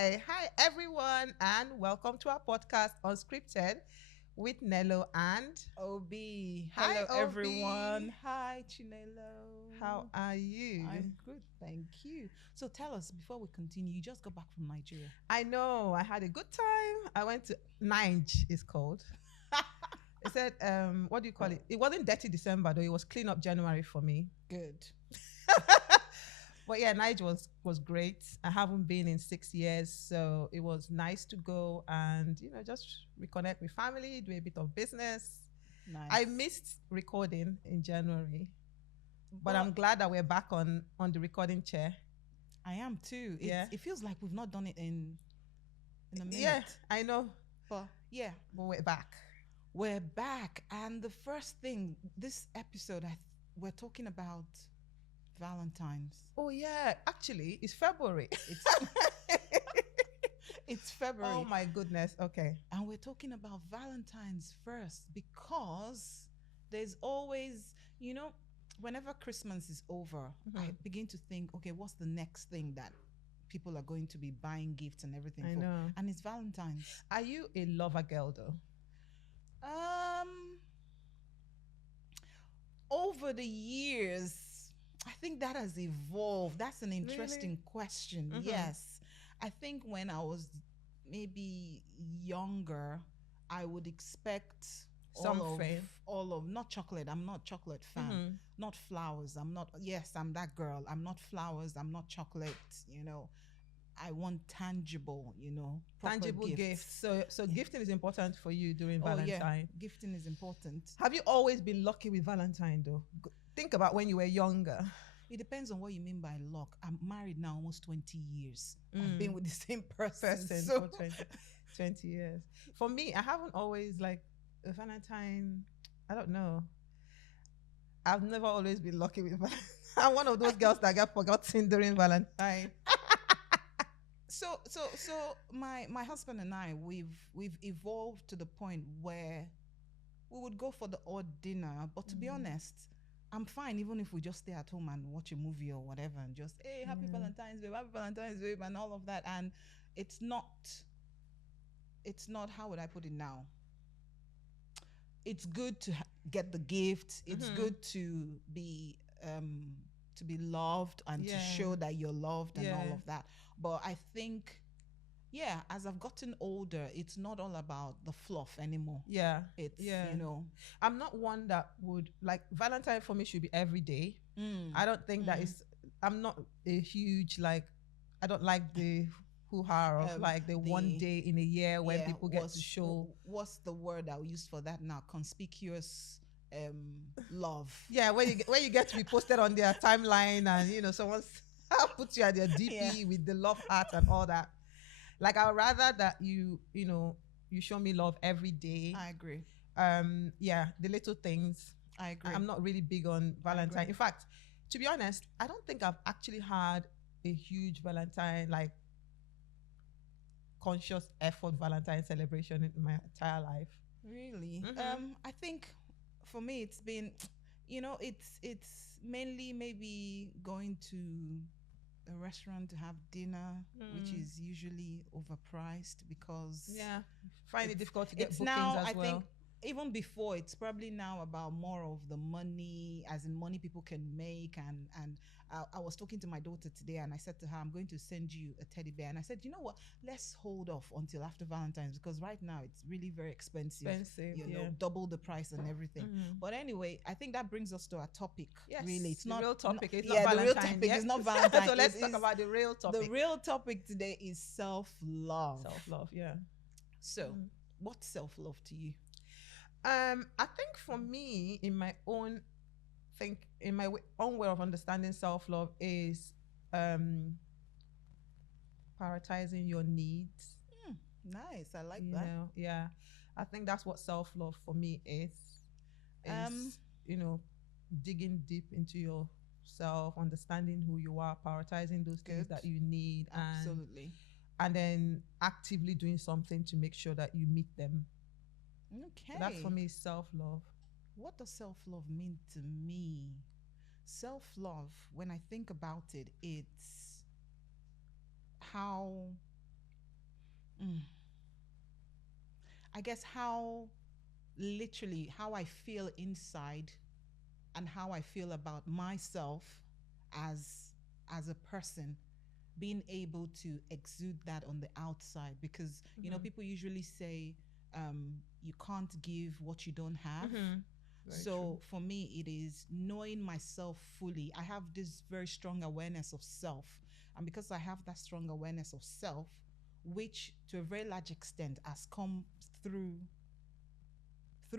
Hi everyone, and welcome to our podcast, Unscripted, with Nello and Obi. Hi Hello, Obi. everyone. Hi, Chinelo. How are you? I'm good, thank you. So tell us, before we continue, you just got back from Nigeria. I know I had a good time. I went to Ninj, it's called. It said, what do you call it? It wasn't dirty December though. It was clean up January for me. Good. But yeah, Niger was great. I haven't been in 6 years, so it was nice to go and just reconnect with family, do a bit of business. Nice. I missed recording in January, but I'm glad that we're back on the recording chair. I am too. It feels like we've not done it in a minute. Yeah, I know. But yeah, but we're back. We're back, and the first thing this episode, we're talking about Valentine's. Oh yeah, actually, it's February. It's February. Oh my goodness. Okay. And we're talking about Valentine's first because there's always, whenever Christmas is over, I begin to think, okay, what's the next thing that people are going to be buying gifts and everything I for? know. And it's Valentine's. Are you a lover girl though? Over the years, I think that has evolved. That's an interesting question. Yes. I think when I was maybe younger, I would expect all of not chocolate. I'm not chocolate fan. Not flowers. I'm that girl. I'm not flowers. I'm not chocolate, I want tangible, tangible gifts. So gifting is important for you during Valentine. Yeah, gifting is important. Have you always been lucky with Valentine though? Think about when you were younger. It depends on what you mean by luck. I'm married now almost 20 years. I've been with the same person for 20 years. For me, I haven't always like a Valentine. I don't know. I've never always been lucky with Valentine. I'm one of those girls that got forgotten during Valentine. So my husband and I, we've evolved to the point where we would go for the odd dinner, but to be honest, I'm fine even if we just stay at home and watch a movie or whatever and just, hey, happy Valentine's babe, and all of that. And it's not, how would I put it now? It's good to get the gift. It's good to be loved and to show that you're loved and all of that. But I think, as I've gotten older, it's not all about the fluff anymore. Yeah. It's, I'm not one that would, like, Valentine for me should be every day. I don't think that is, I'm not a huge, like, I don't like the hoo-ha of like the one day in a year when people get to show. What's the word I'll use for that now? Conspicuous love. Yeah, when you get to be posted on their timeline and, someone's put you at their DP with the love heart and all that. Like, I would rather that you show me love every day. I agree. The little things. I agree. I'm not really big on Valentine. In fact, to be honest, I don't think I've actually had a huge Valentine, like conscious effort Valentine celebration in my entire life. Really? I think for me it's been, it's mainly maybe going to a restaurant to have dinner, which is usually overpriced because find it difficult to get bookings now, as well. I think even before, it's probably now about more of the money, as in money people can make. And I was talking to my daughter today and I said to her, I'm going to send you a teddy bear. And I said, you know what, let's hold off until after Valentine's because right now it's really very expensive. Double the price and everything. But anyway, I think that brings us to our topic. Yes, really, it's the not real topic. It's not not Valentine. The real topic is not Valentine. So let's talk about the real topic. The real topic today is self-love. Self-love, yeah. So what's self-love to you? I think for me, in my own way of understanding self-love is prioritizing your needs. Nice, I like that. Yeah, I think that's what self-love for me is digging deep into yourself, understanding who you are, prioritizing those things that you need, and then actively doing something to make sure that you meet them. Okay. So that for me is self-love. What does self-love mean to me? Self-love, when I think about it, it's how Mm. I guess how literally how I feel inside and how I feel about myself as a person, being able to exude that on the outside, because people usually say you can't give what you don't have. So True. for me, it is knowing myself fully. I have this very strong awareness of self, and because I have that strong awareness of self, which to a very large extent has come through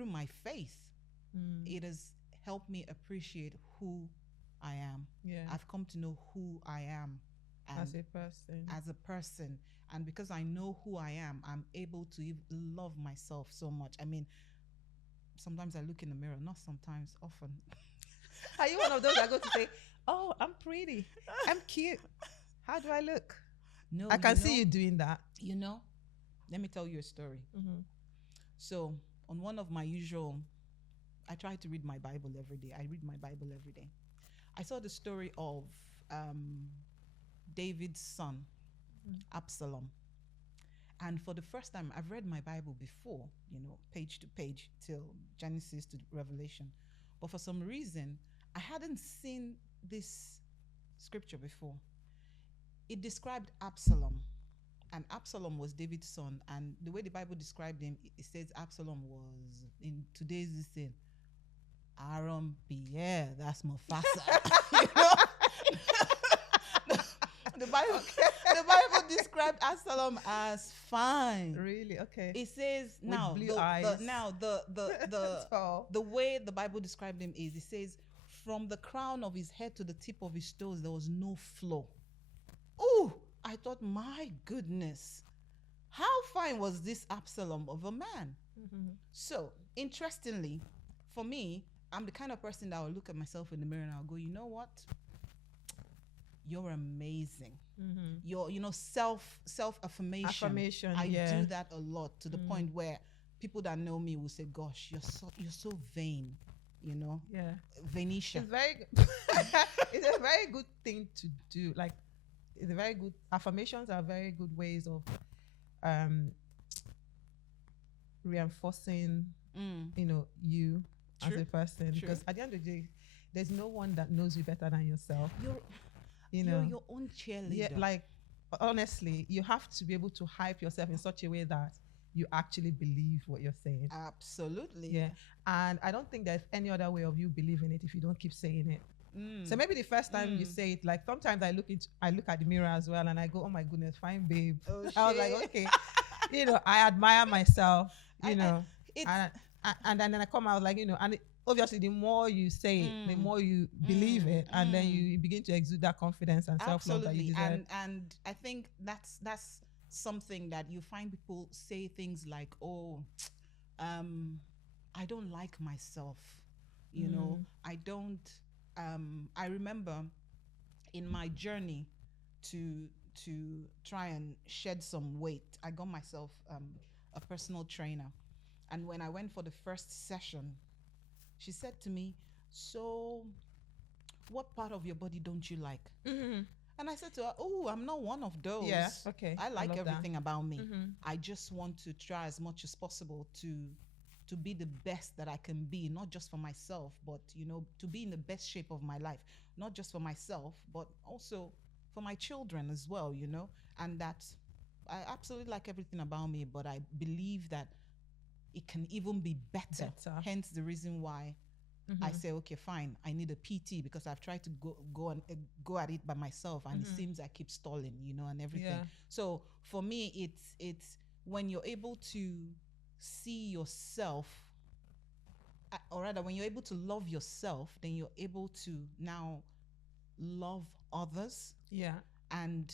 my faith, it has helped me appreciate who I am. Yeah. I've come to know who I am As a person. as a person. And because I know who I am, I'm able to love myself so much. I mean, sometimes I look in the mirror, not sometimes, often. Are you one of those that go to say, oh, I'm pretty, I'm cute, how do I look? No, I can see you doing that. Let me tell you a story. So on one of my usual, I try to read my Bible every day. I read my Bible every day. I saw the story of David's son, Absalom. And for the first time, I've read my Bible before, page to page till Genesis to Revelation. But for some reason, I hadn't seen this scripture before. It described Absalom. And Absalom was David's son. And the way the Bible described him, it says Absalom was, in today's thing, Aaron Pierre, that's Mufasa. The Bible described Absalom as fine. Really? Okay. It says with now blue eyes. The way the Bible described him is, it says from the crown of his head to the tip of his toes there was no flaw. Oh, I thought, my goodness, how fine was this Absalom of a man? So interestingly, for me, I'm the kind of person that will look at myself in the mirror and I'll go, you know what? You're amazing. Your self affirmation. I do that a lot, to the point where people that know me will say, gosh, you're so vain, Yeah. Venetia. It's very good. It's a very good thing to do. Like, it's a very good, affirmations are very good ways of reinforcing you True. as a person. True. Because at the end of the day, there's no one that knows you better than yourself. You're your own cheerleader. Yeah, like, honestly, you have to be able to hype yourself in such a way that you actually believe what you're saying. Absolutely. Yeah. And I don't think there's any other way of you believing it if you don't keep saying it. So maybe the first time you say it, like, sometimes I look at the mirror as well and I go, oh my goodness, fine babe. Oh, I was like, okay, I admire myself, and then I come out like, and obviously the more you say it, the more you believe it, and then you begin to exude that confidence and self-love that you deserve. And I think that's something that you find people say things like, oh, I don't like myself, I don't. I remember in my journey to try and shed some weight, I got myself a personal trainer. And when I went for the first session, she said to me, so what part of your body don't you like? And I said to her, oh, I'm not one of those. Yeah, okay. I like everything about me. Mm-hmm. I just want to try as much as possible to be the best that I can be, not just for myself, but, to be in the best shape of my life, not just for myself, but also for my children as well, and that I absolutely like everything about me, but I believe that it can even be better. Hence the reason why I say, okay, fine, I need a PT, because I've tried to go at it by myself, and it seems I keep stalling, and everything. Yeah. So for me, it's when you're able to see yourself, or rather, when you're able to love yourself, then you're able to now love others. Yeah. And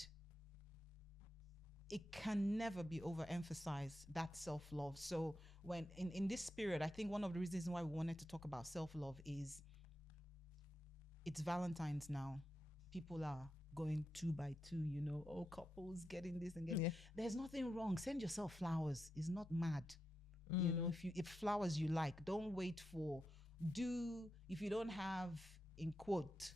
it can never be overemphasized, that self-love. So when in this period, I think one of the reasons why we wanted to talk about self-love is it's Valentine's now. People are going 2 by 2, all couples getting this and getting. Yeah. There's nothing wrong. Send yourself flowers. It's not mad. If flowers you like, don't wait for, if you don't have, in quote,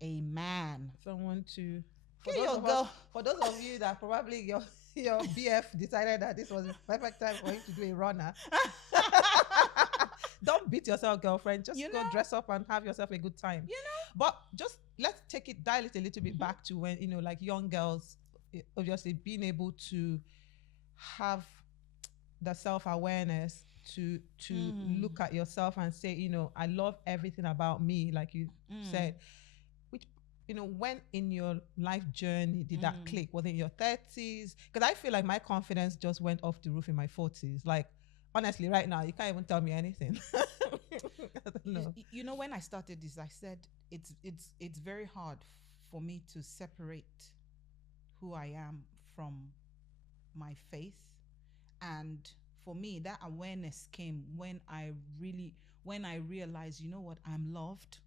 a man, Someone to get your girl. For those of you that probably your BF decided that this was the perfect time for him to do a runner. Don't beat yourself, girlfriend. Just go dress up and have yourself a good time. But just let's dial it a little bit back to when, like young girls, obviously being able to have the self-awareness to look at yourself and say, I love everything about me, like you said. Which, when in your life journey did that click? Was it in your 30s? Because I feel like my confidence just went off the roof in my 40s. Like, honestly, right now, you can't even tell me anything. I don't know. When I started this, I said it's very hard for me to separate who I am from my faith. And for me, that awareness came when I realized, you know what, I'm loved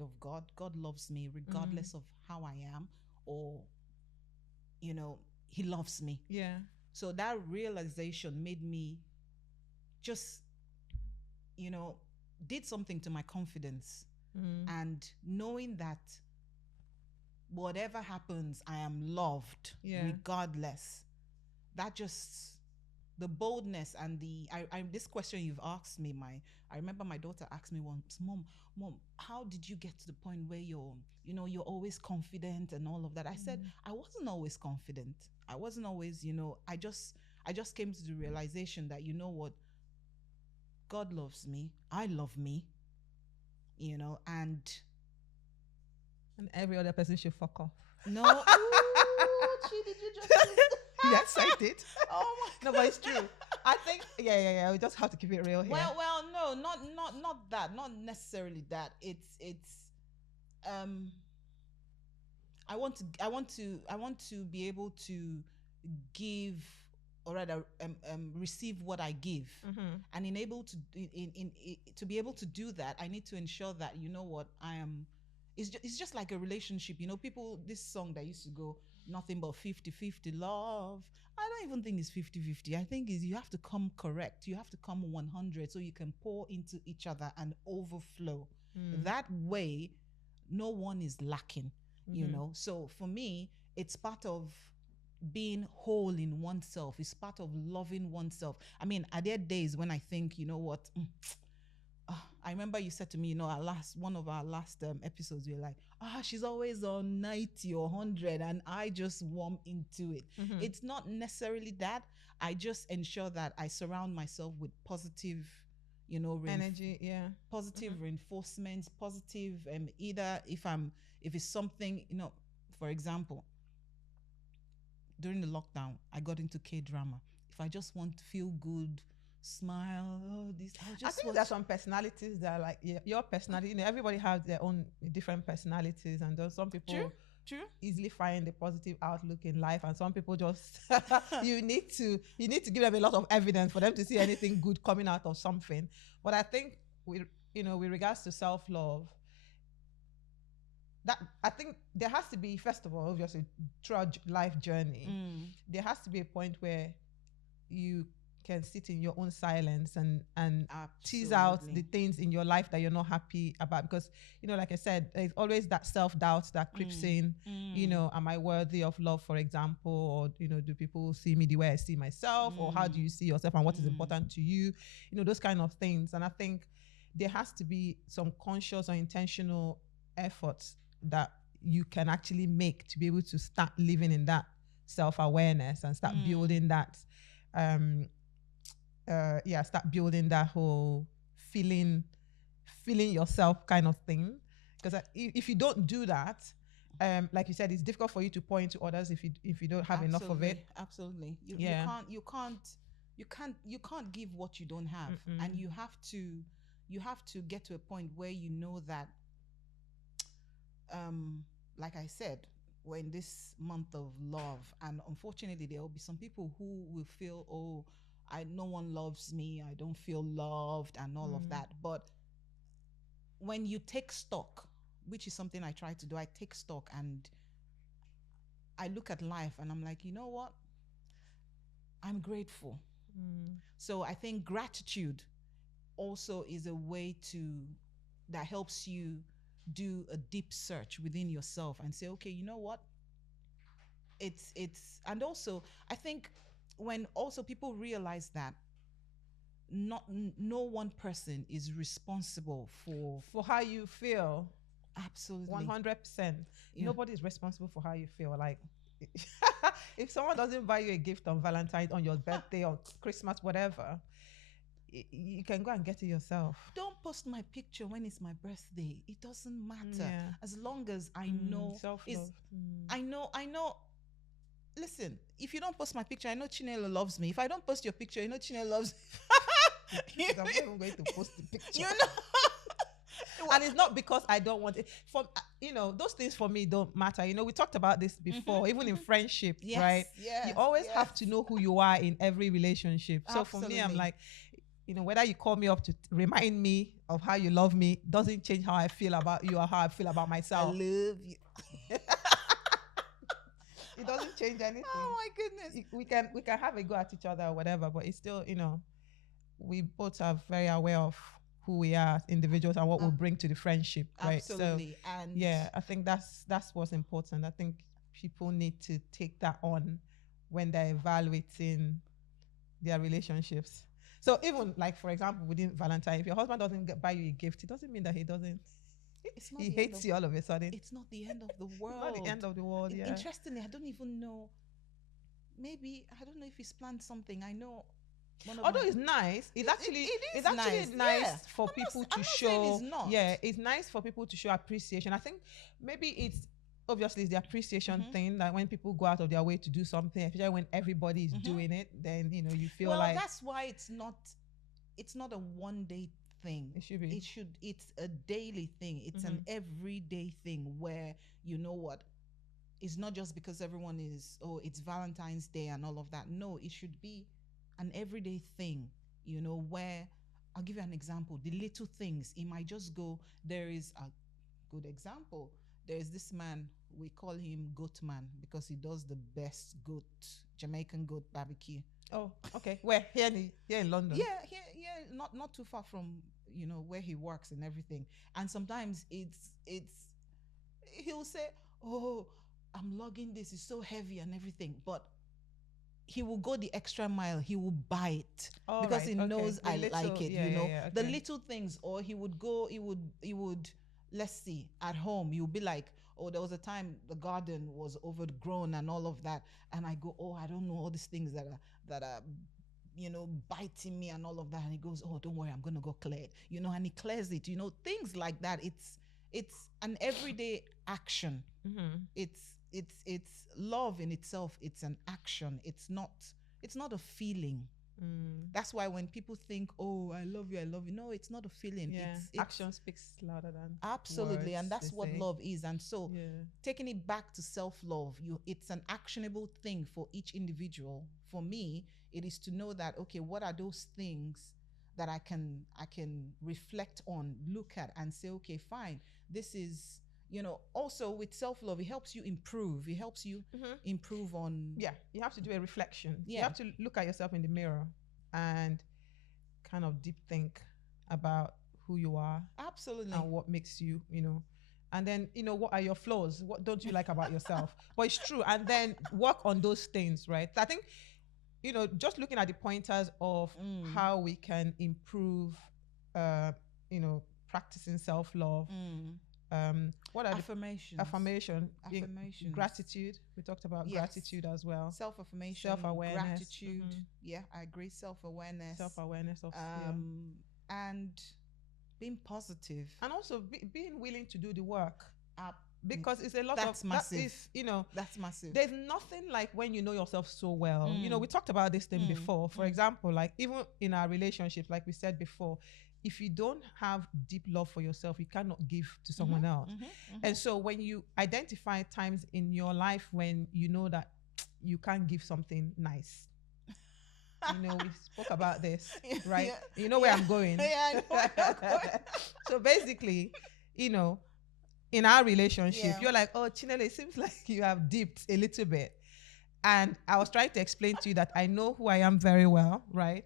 of God. God loves me regardless of how I am, or he loves me. Yeah. So that realization made me just did something to my confidence. And knowing that whatever happens, I am loved regardless. That just, the boldness and this question you've asked me, I remember my daughter asked me once, mom, how did you get to the point where you're always confident and all of that? I said, I wasn't always confident. I wasn't always, I just came to the realization that, you know what, God loves me, I love me, and every other person should fuck off. No. Ooh, did you just Yes, I did. Oh my No, but it's true. I think yeah. We just have to keep it real here. Well, no, not that, not necessarily that. It's I want to be able to give, or rather receive what I give. And to be able to do that, I need to ensure that, you know what, it's just like a relationship. People, this song that used to go, nothing but 50-50 love. I don't even think it's 50-50. I think you have to come correct. You have to come 100 so you can pour into each other and overflow. That way, no one is lacking, So for me, it's part of being whole in oneself. It's part of loving oneself. I mean, are there days when I think, you know what, I remember you said to me, one of our last episodes, you're like, she's always on 90 or 100, and I just warm into it. It's not necessarily that. I just ensure that I surround myself with positive, energy, positive reinforcements, positive, either if it's something, for example, during the lockdown, I got into K-drama. If I just want to feel good, smile, I think there's some personalities that are like your personality. Everybody has their own different personalities, and there's some people True. easily find a positive outlook in life, and some people just you need to give them a lot of evidence for them to see anything good coming out of something. But I think with regards to self-love, that I think there has to be, first of all, obviously throughout life journey, there has to be a point where you can sit in your own silence and tease out the things in your life that you're not happy about, because like I said, there's always that self-doubt that creeps in. Am I worthy of love, for example, or do people see me the way I see myself, or how do you see yourself, and what is important to you, those kind of things. And I think there has to be some conscious or intentional efforts that you can actually make to be able to start living in that self-awareness and start building that start building that whole feeling yourself kind of thing. Because if you don't do that, like you said, it's difficult for you to point to others if you don't have enough of it. Absolutely. You can't give what you don't have. And you have to get to a point where you know that, like I said, we're in this month of love, and unfortunately there will be some people who will feel, no one loves me, I don't feel loved, and all of that. But when you take stock, which is something I try to do, I take stock and I look at life and I'm like, you know what, I'm grateful. So I think gratitude also is a way that helps you do a deep search within yourself and say, okay, you know what, And also I think when also people realize that no one person is responsible for how you feel. Absolutely. 100%. Nobody is responsible for how you feel. Like, if someone doesn't buy you a gift on Valentine's, on your birthday, or Christmas, whatever, you can go and get it yourself. Don't post my picture when it's my birthday. It doesn't matter. As long as I know self-love. I know. Listen, if you don't post my picture, I know Chinelo loves me. If I don't post your picture, you know Chinelo loves me. I'm not even going to post the picture. You know? And it's not because I don't want it. Those things for me don't matter. We talked about this before, even in friendship, right? Yes, you always have to know who you are in every relationship. So Absolutely. For me, I'm like, whether you call me up to remind me of how you love me doesn't change how I feel about you or how I feel about myself. I love you. It doesn't change anything. Oh my goodness. We can have a go at each other or whatever, but it's still, we both are very aware of who we are as individuals and what we'll bring to the friendship, right? Absolutely. So, and yeah, I think that's what's important. I think people need to take that on when they're evaluating their relationships. So even like, for example, within Valentine, if your husband doesn't buy you a gift, it doesn't mean that he doesn't. He hates you all of a sudden. It's not the end of the world. It's not the end of the world. Yeah. Interestingly, I don't even know. Maybe I don't know if he's planned something. I know. Although it's nice, it's actually nice for people to show. Yeah, it's nice for people to show appreciation. I think maybe it's the appreciation thing, that when people go out of their way to do something, especially when everybody is doing it, then you feel like. Well, that's why it's not a one-day thing. It should be. It's a daily thing. It's an everyday thing where, you know what, it's not just because everyone is, it's Valentine's Day and all of that. No, it should be an everyday thing, where, I'll give you an example. The little things, it might just go, there is a good example. There is this man, we call him Goat Man because he does the best Jamaican goat barbecue. Oh, okay. Where? Here in London? Yeah, here, not too far from, where he works and everything. And sometimes he'll say, oh, I'm lugging this, it's so heavy and everything. But he will go the extra mile. He will buy it because he knows I like it. Okay. The little things. Or he would. Let's see. At home, you'll be like, oh, there was a time the garden was overgrown and all of that, and I go, oh, I don't know all these things that are biting me and all of that. And he goes, oh, don't worry, I'm gonna go clear it. And he clears it. Things like that. It's an everyday action. It's love in itself. It's an action. It's not a feeling. That's why when people think, oh, I love you, no, it's not a feeling. Yeah. Action speaks louder than absolutely words, and that's what say. Love is. And so taking it back to self-love, it's an actionable thing for each individual. For me, it is to know that, okay, what are those things that I can reflect on, look at and say, okay, fine, this is, also with self-love, it helps you improve. It helps you improve on. Yeah, you have to do a reflection. Yeah. You have to look at yourself in the mirror and kind of deep think about who you are. Absolutely. And what makes you, and then, what are your flaws? What don't you like about yourself? But it's true. And then work on those things, right? I think, just looking at the pointers of how we can improve, practicing self-love. What are affirmations? Affirmations. Gratitude. We talked about gratitude as well. Self-affirmation. Self-awareness. Gratitude. Yeah, I agree. Self-awareness. Self-awareness of and being positive. And also being willing to do the work. Because it's a lot that's of massive. That's massive. There's nothing like when you know yourself so well. We talked about this thing before. For example, like even in our relationships, like we said before, if you don't have deep love for yourself, you cannot give to someone else. And so when you identify times in your life when you know that you can't give something nice, we spoke about this, right? Yeah. You know where I'm going. Yeah, I know where you're going. So basically, in our relationship, you're like, oh, Chinelo, it seems like you have dipped a little bit. And I was trying to explain to you that I know who I am very well, right?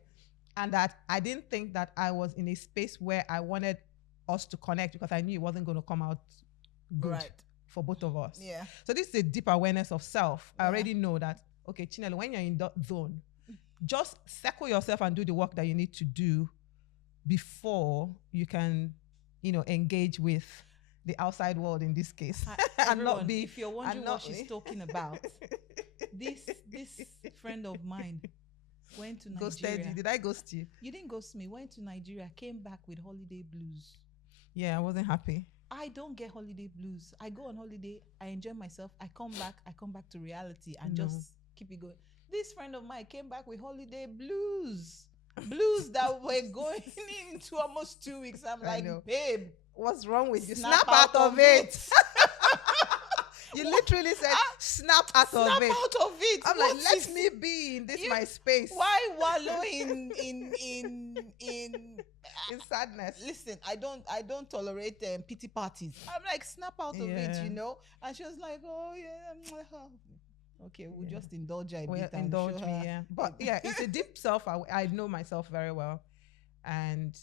And that I didn't think that I was in a space where I wanted us to connect because I knew it wasn't going to come out good for both of us. Yeah. So this is a deep awareness of self. I already know that, okay, Chinelo, when you're in that zone, just circle yourself and do the work that you need to do before you can, engage with the outside world in this case. And not be, if you're wondering what she's talking about, this friend of mine went to Nigeria. Ghosted you. Did I ghost you? You didn't ghost me. Went to Nigeria, came back with holiday blues. Yeah, I wasn't happy. I don't get holiday blues. I go on holiday, I enjoy myself, I come back to reality and just keep it going. This friend of mine came back with holiday blues. Blues that were going into almost 2 weeks. I'm like, babe, what's wrong with you? Snap out of it. You literally said, snap out of it. Snap out of it. I'm like, let me be in this my space. Why wallow in sadness? Listen, I don't tolerate pity parties. I'm like, snap out of it, And she was like, oh yeah. Okay, we'll just indulge her a bit. Indulge me, yeah. But yeah, it's a deep self. I know myself very well. And,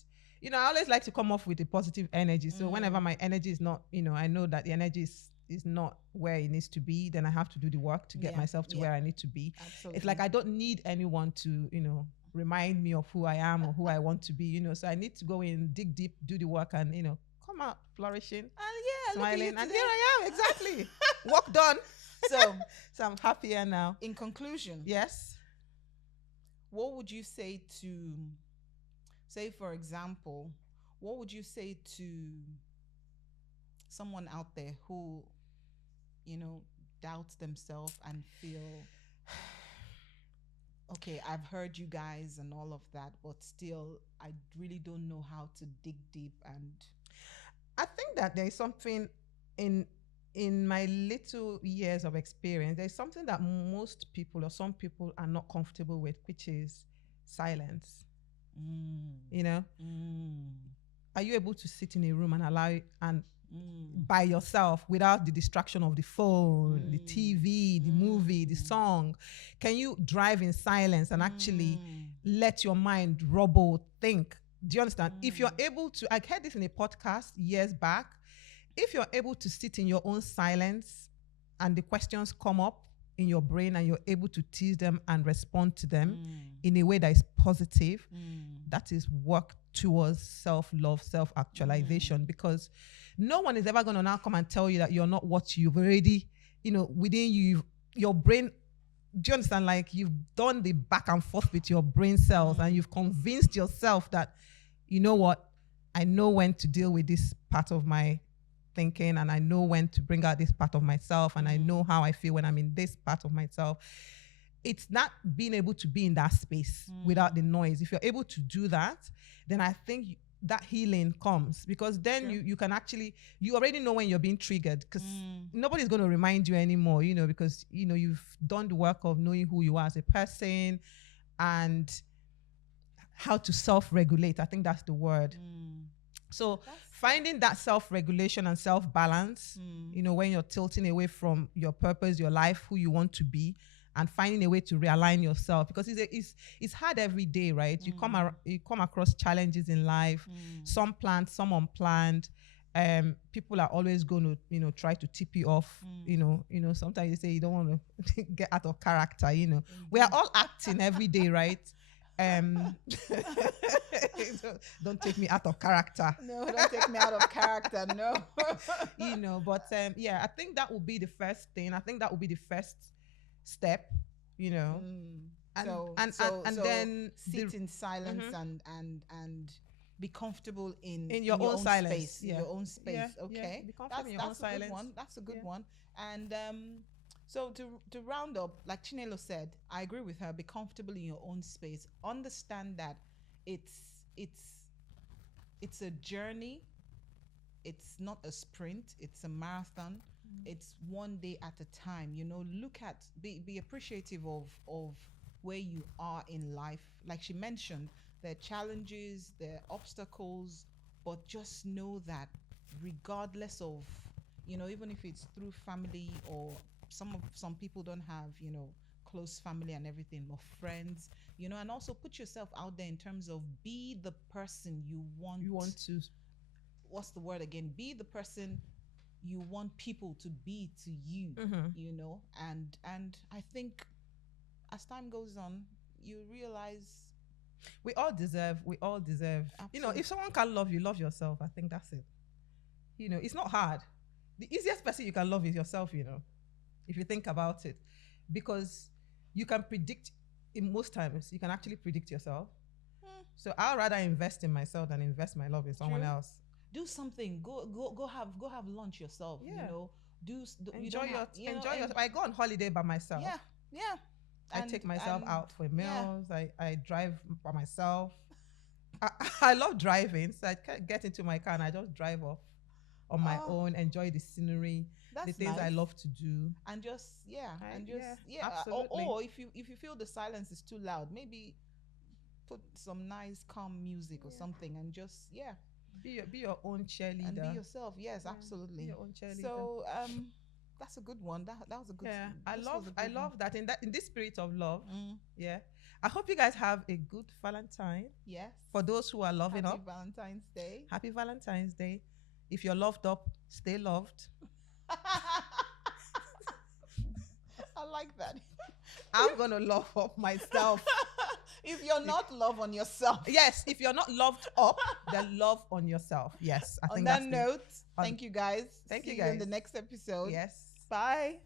I always like to come off with a positive energy. So whenever my energy is not, I know that the energy is not where it needs to be, then I have to do the work to get myself to where I need to be. Absolutely. It's like I don't need anyone to, remind me of who I am or who I want to be, so I need to go in, dig deep, do the work and, come out flourishing, smiling. And here I am, exactly. Work done. So I'm happier now. In conclusion, yes. What would you say to, say for example, what would you say to someone out there who, doubts themselves and feel, okay, I've heard you guys and all of that, but still, I really don't know how to dig deep? And I think that there is something in my little years of experience, there's something that most people or some people are not comfortable with, which is silence. Are you able to sit in a room and allow it and by yourself without the distraction of the phone, the TV, the movie, the song? Can you drive in silence and actually let your mind rubble, think? Do you understand? If you're able to, I heard this in a podcast years back, if you're able to sit in your own silence and the questions come up in your brain and you're able to tease them and respond to them in a way that is positive, that is work towards self-love, self-actualization, because no one is ever going to now come and tell you that you're not what you've already, within you, your brain, do you understand? Like you've done the back and forth with your brain cells and you've convinced yourself that, you know what, I know when to deal with this part of my thinking and I know when to bring out this part of myself and I know how I feel when I'm in this part of myself. It's not being able to be in that space without the noise. If you're able to do that, then I think that healing comes, because then you can actually, you already know when you're being triggered, because nobody's going to remind you anymore, because, you've done the work of knowing who you are as a person and how to self-regulate. I think that's the word. So finding that self-regulation and self-balance, when you're tilting away from your purpose, your life, who you want to be, and finding a way to realign yourself, because it's hard every day, right? You come across challenges in life, some planned, some unplanned. People are always going to, try to tip you off. Sometimes you say you don't want to get out of character. We are all acting every day, right? Don't take me out of character. No, don't take me out of character. No. But I think that would be the first thing. I think that would be the first step, and then sit in silence and be comfortable in your own silence space, in your own space. Okay, be comfortable in your own silence. That's a good one. And so to round up, like Chinelo said, I agree with her. Be comfortable in your own space. Understand that it's a journey. It's not a sprint. It's a marathon. It's one day at a time. Look at, be appreciative of where you are in life. Like she mentioned, there are challenges, there are obstacles, but just know that regardless of, even if it's through family or some people don't have, close family and everything, or friends, and also put yourself out there in terms of be the person you want to, what's the word again? Be the person you want people to be to you, you know, and I think as time goes on, you realize we all deserve. Absolutely. You know, if someone can love you, love yourself. I think that's it. You know, it's not hard. The easiest person you can love is yourself, you know, if you think about it, because you can predict. In most times, you can actually predict yourself. So I'd rather invest in myself than invest my love in someone else. Do something. Go have lunch yourself. Yeah. You know, enjoy your. I go on holiday by myself. Yeah. I take myself out for meals. I drive by myself. I love driving, so I get into my car and I just drive off on my own, enjoy the scenery, the things I love to do, and just absolutely. Or if you feel the silence is too loud, maybe put some nice calm music or something, and just be your own cheerleader and be yourself. Yes, absolutely. Be your own cheerleader. So that's a good one. That was a good. Yeah, I love that in this spirit of love. Yeah, I hope you guys have a good Valentine. Yes. For those who are loving Happy up, Valentine's Day. Happy Valentine's Day. If you're loved up, stay loved. I like that. I'm gonna love up myself. If you're not love on yourself. Yes, if you're not loved up, then love on yourself. Yes, I think on that note, thank you guys. Thank you See guys in the next episode. Yes. Bye.